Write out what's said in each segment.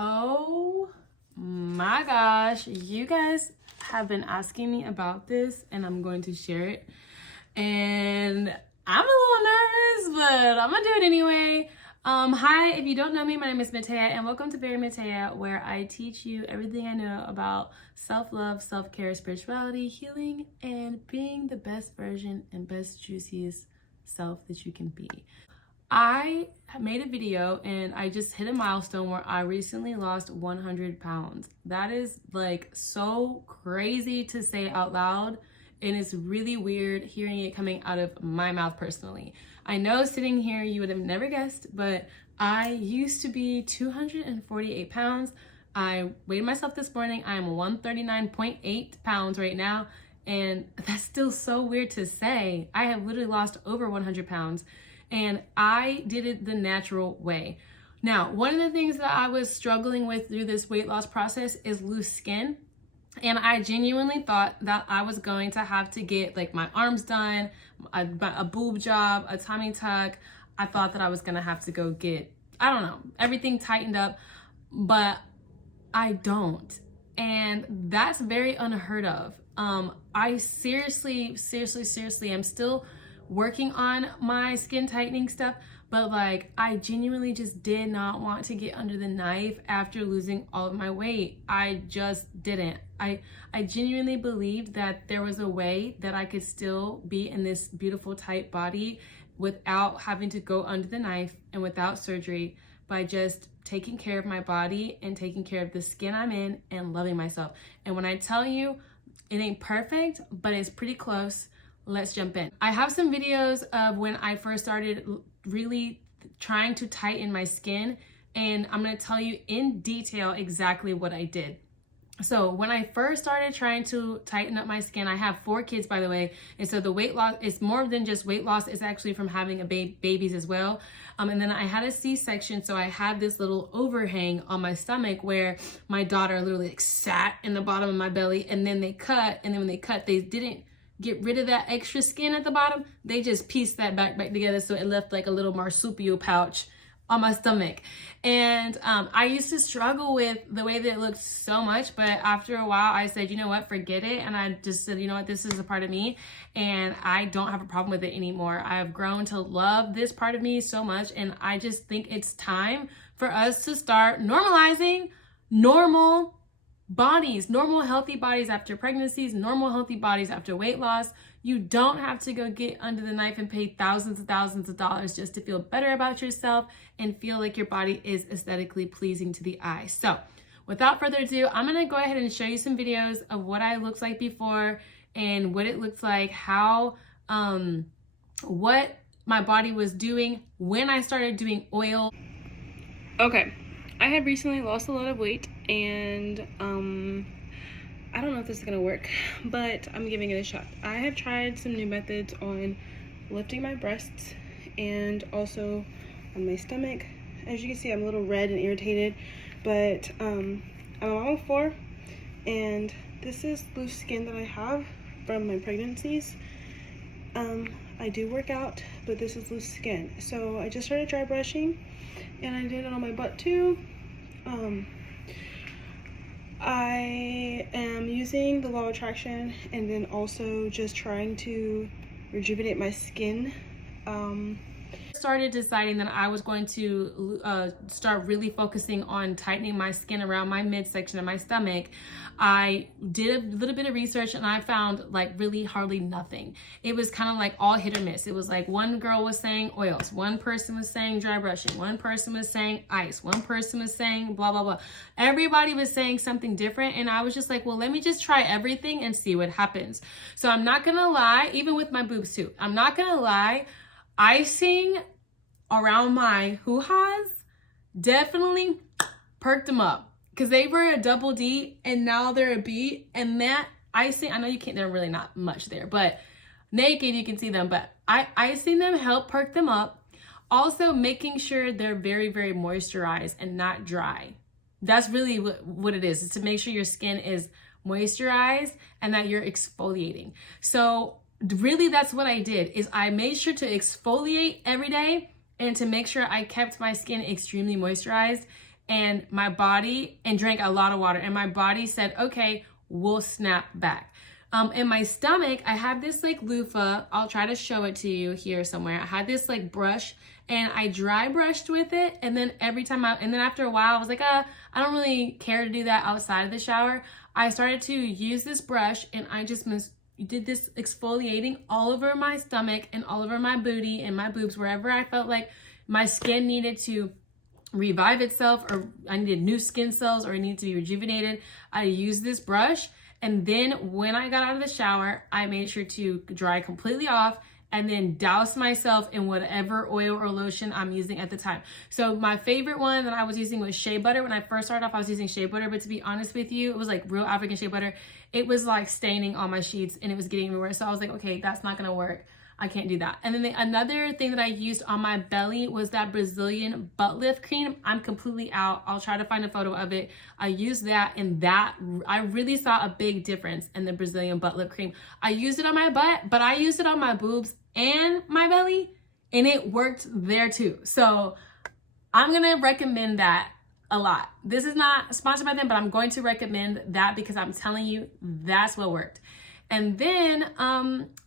Oh my gosh, you guys have been asking me about this and I'm going to share it. And I'm a little nervous, but I'm gonna do it anyway. Hi, if you don't know me, my name is Matea and welcome to Very Matea, where I teach you everything I know about self-love, self-care, spirituality, healing, and being the best version and best, juiciest self that you can be. I made a video and I just hit a milestone where I recently lost 100 pounds. That is like so crazy to say out loud, and it's really weird hearing it coming out of my mouth personally. I know sitting here you would have never guessed, but I used to be 248 pounds. I weighed myself this morning. I'm 139.8 pounds right now, and that's still so weird to say. I have literally lost over 100 pounds. And I did it the natural way. Now, one of the things that I was struggling with through this weight loss process is loose skin. And I genuinely thought that I was going to have to get like my arms done, a boob job, a tummy tuck. I thought that I was gonna have to go get, I don't know, everything tightened up, but I don't. And that's very unheard of. I seriously am still working on my skin tightening stuff, but like I genuinely just did not want to get under the knife after losing all of my weight. I just didn't. I genuinely believed that there was a way that I could still be in this beautiful tight body without having to go under the knife and without surgery, by just taking care of my body and taking care of the skin I'm in and loving myself. And when I tell you it ain't perfect, but it's pretty close, let's jump in. I have some videos of when I first started really trying to tighten my skin, and I'm gonna tell you in detail exactly what I did. So when I first started trying to tighten up my skin, I have 4 kids, by the way, and so the weight loss is more than just weight loss. It's actually from having babies as well. And then I had a C-section, so I had this little overhang on my stomach where my daughter literally like sat in the bottom of my belly, and then they cut, and then when they cut, they didn't get rid of that extra skin at the bottom. They just pieced that back together, so it left like a little marsupial pouch on my stomach. And I used to struggle with the way that it looked so much, but after a while I said, you know what, forget it. And I just said, you know what, this is a part of me and I don't have a problem with it anymore. I have grown to love this part of me so much, and I just think it's time for us to start normalizing normal bodies, normal healthy bodies after pregnancies, normal healthy bodies after weight loss. You don't have to go get under the knife and pay thousands of dollars just to feel better about yourself and feel like your body is aesthetically pleasing to the eye. So without further ado, I'm gonna go ahead and show you some videos of what I looked like before and what it looks like, how what my body was doing when I started doing oil. Okay, I have recently lost a lot of weight, and I don't know if this is gonna work, but I'm giving it a shot. I have tried some new methods on lifting my breasts and also on my stomach. As you can see, I'm a little red and irritated, but I'm a mom of 4, and this is loose skin that I have from my pregnancies. I do work out, but this is loose skin. So I just started dry brushing, and I did it on my butt too. I am using the law of attraction, and then also just trying to rejuvenate my skin. Started deciding that I was going to start really focusing on tightening my skin around my midsection of my stomach. I did a little bit of research and I found like really hardly nothing. It was kind of like all hit or miss. It was like one girl was saying oils, one person was saying dry brushing, one person was saying ice, one person was saying blah, blah, blah. Everybody was saying something different, and I was just like, well, let me just try everything and see what happens. So I'm not gonna lie, even with my boobs too, I'm not gonna lie, icing around my hoo-has definitely perked them up, because they were a double D and now they're a B, and that icing, I know you can't, they're really not much there, but naked you can see them, but icing them helped perk them up. Also making sure they're very moisturized and not dry. That's really what it is to make sure your skin is moisturized and that you're exfoliating. So really that's what I did, is I made sure to exfoliate every day and to make sure I kept my skin extremely moisturized. and my body, and drank a lot of water, and my body said, okay, we'll snap back. In my stomach, I have this like loofah. I'll try to show it to you here somewhere. I had this like brush, and I dry brushed with it. And then and then after a while, I was like, I don't really care to do that outside of the shower. I started to use this brush, and I just did this exfoliating all over my stomach and all over my booty and my boobs, wherever I felt like my skin needed to revive itself, or I needed new skin cells, or it needed to be rejuvenated. I used this brush. And then when I got out of the shower, I made sure to dry completely off and then douse myself in whatever oil or lotion I'm using at the time. So my favorite one that I was using was shea butter. When I first started off, I was using shea butter, but to be honest with you, it was like real African shea butter. It was like staining on my sheets and it was getting everywhere. So I was like, okay, that's not gonna work. I can't do that. And then another thing that I used on my belly was that Brazilian butt lift cream. I'm completely out. I'll try to find a photo of it. I used that, and that I really saw a big difference in the Brazilian butt lift cream. I used it on my butt, but I used it on my boobs and my belly, and it worked there too. So I'm gonna recommend that a lot. This is not sponsored by them, but I'm going to recommend that because I'm telling you, that's what worked. And then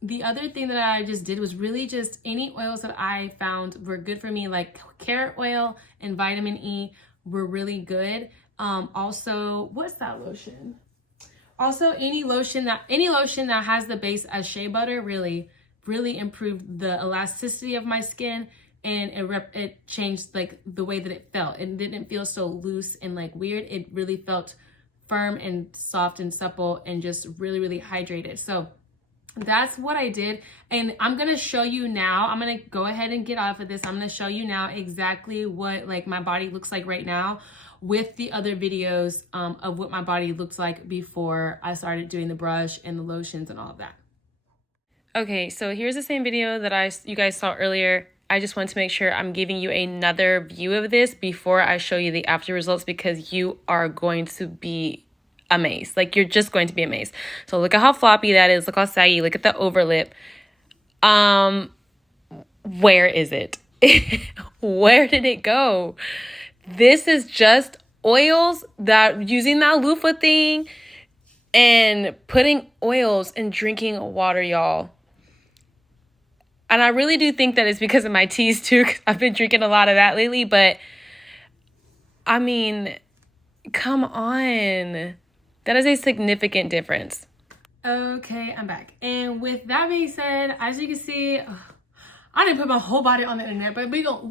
the other thing that I just did was really just any oils that I found were good for me, like carrot oil and vitamin E were really good. Also, what's that lotion? Also, any lotion that has the base as shea butter really improved the elasticity of my skin, and it changed like the way that it felt. It didn't feel so loose and like weird. It really felt firm and soft and supple and just really hydrated. So that's what I did. And I'm going to show you now. I'm going to go ahead and get off of this. I'm going to show you now exactly what like my body looks like right now with the other videos of what my body looked like before I started doing the brush and the lotions and all of that. Okay, so here's the same video that you guys saw earlier. I just want to make sure I'm giving you another view of this before I show you the after results, because you are going to be amazed. Like, you're just going to be amazed. So look at how floppy that is. Look how saggy. Look at the overlip. Where is it? Where did it go? This is just oils that using that loofah thing and putting oils and drinking water, y'all. And I really do think that it's because of my teas too, because I've been drinking a lot of that lately. But I mean, come on. That is a significant difference. Okay, I'm back. And with that being said, as you can see, I didn't put my whole body on the internet, but we gon'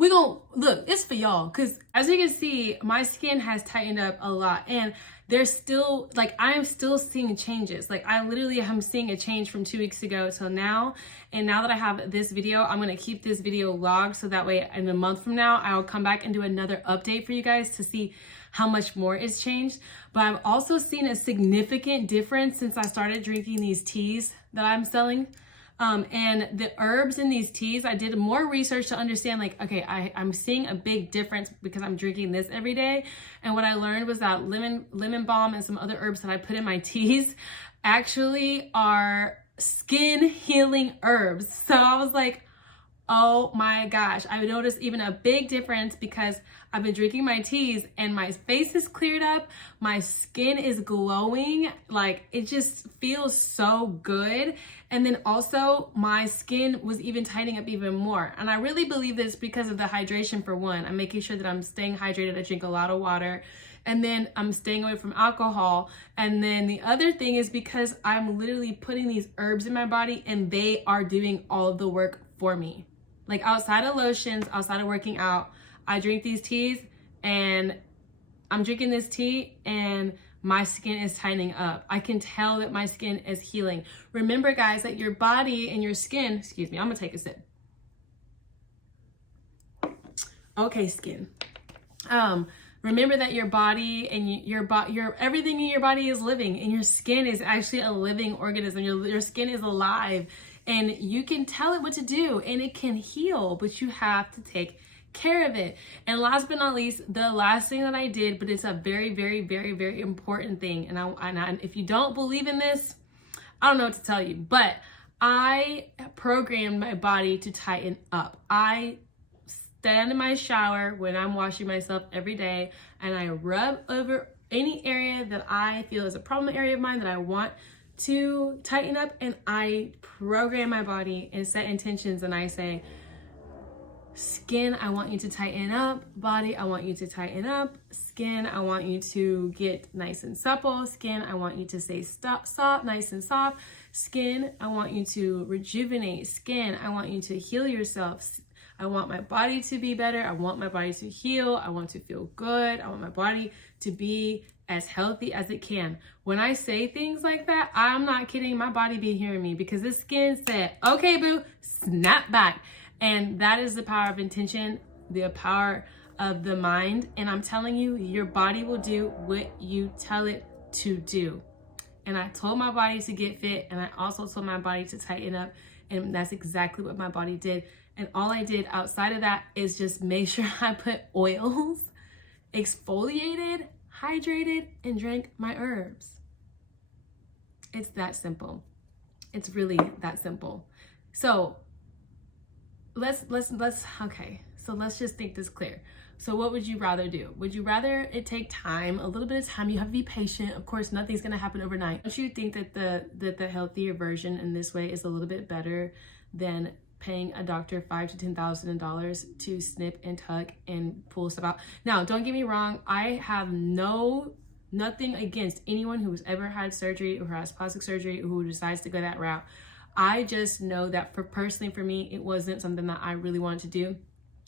look, it's for y'all. Because as you can see, my skin has tightened up a lot. And there's still, like, I am still seeing changes. Like, I literally am seeing a change from 2 weeks ago till now. And now that I have this video, I'm going to keep this video logged so that way in a month from now, I'll come back and do another update for you guys to see how much more it's changed. But I've also seen a significant difference since I started drinking these teas that I'm selling. And the herbs in these teas, I did more research to understand, like, okay, I'm seeing a big difference because I'm drinking this every day. And what I learned was that lemon balm and some other herbs that I put in my teas actually are skin healing herbs. So I was like, oh my gosh, I noticed even a big difference because I've been drinking my teas and my face is cleared up, my skin is glowing, like it just feels so good. And then also my skin was even tightening up even more. And I really believe this because of the hydration. For one, I'm making sure that I'm staying hydrated. I drink a lot of water, and then I'm staying away from alcohol. And then the other thing is because I'm literally putting these herbs in my body and they are doing all of the work for me. Like, outside of lotions, outside of working out, I drink these teas, and I'm drinking this tea and my skin is tightening up. I can tell that my skin is healing. Remember, guys, that your body and your skin, excuse me, I'm gonna take a sip. Okay, skin. Remember that your body and your everything in your body is living, and your skin is actually a living organism. Your skin is alive. And you can tell it what to do, and it can heal, but you have to take care of it. And last but not least, the last thing that I did, but it's a very, very, very, very important thing. And if you don't believe in this, I don't know what to tell you, but I programmed my body to tighten up. I stand in my shower when I'm washing myself every day, and I rub over any area that I feel is a problem area of mine that I want to tighten up, and I program my body and set intentions, and I say, skin, I want you to tighten up. Body, I want you to tighten up. Skin, I want you to get nice and supple. Skin, I want you to stay soft, nice and soft. Skin, I want you to rejuvenate. Skin, I want you to heal yourself. I want my body to be better. I want my body to heal. I want to feel good. I want my body to be as healthy as it can. When I say things like that, I'm not kidding. My body be hearing me, because the skin said, okay, boo, snap back. And that is the power of intention, the power of the mind. And I'm telling you, your body will do what you tell it to do. And I told my body to get fit, and I also told my body to tighten up. And that's exactly what my body did. And all I did outside of that is just make sure I put oils, exfoliated, hydrated, and drank my herbs. It's that simple. It's really that simple. So let's just think this clear. So what would you rather do? Would you rather it take time, a little bit of time? You have to be patient. Of course, nothing's gonna happen overnight. Don't you think that the healthier version in this way is a little bit better than paying a doctor $5,000 to $10,000 to snip and tuck and pull stuff out? Now, don't get me wrong. I have nothing against anyone who has ever had surgery or has plastic surgery or who decides to go that route. I just know that personally for me, it wasn't something that I really wanted to do.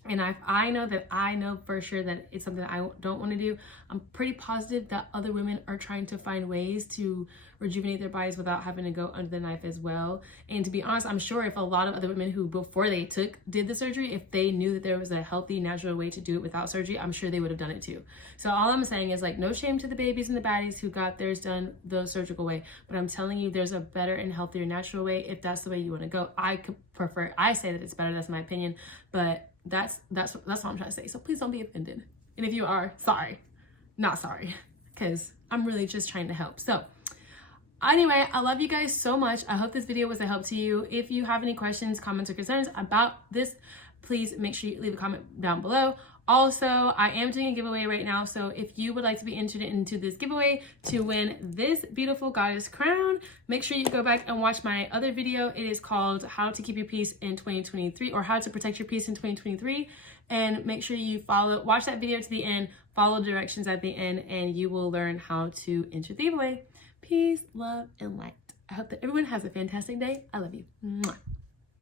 And I know for sure that it's something that I don't want to do. I'm pretty positive that other women are trying to find ways to rejuvenate their bodies without having to go under the knife as well. And to be honest, I'm sure if a lot of other women who before they did the surgery, if they knew that there was a healthy, natural way to do it without surgery, I'm sure they would have done it too. So all I'm saying is, like, no shame to the babies and the baddies who got theirs done the surgical way. But I'm telling you, there's a better and healthier natural way if that's the way you want to go. I say that it's better. That's my opinion. But that's what I'm trying to say. So please don't be offended. And if you are, sorry. Not sorry. Because I'm really just trying to help. So anyway, I love you guys so much. I hope this video was a help to you. If you have any questions, comments, or concerns about this, please make sure you leave a comment down below. Also, I am doing a giveaway right now, so if you would like to be entered into this giveaway to win this beautiful goddess crown, make sure you go back and watch my other video. It is called How to Keep Your Peace in 2023, or How to Protect Your Peace in 2023. And make sure you watch that video to the end, follow directions at the end, and you will learn how to enter the giveaway. Peace, love, and light. I hope that everyone has a fantastic day. I love you. Mwah.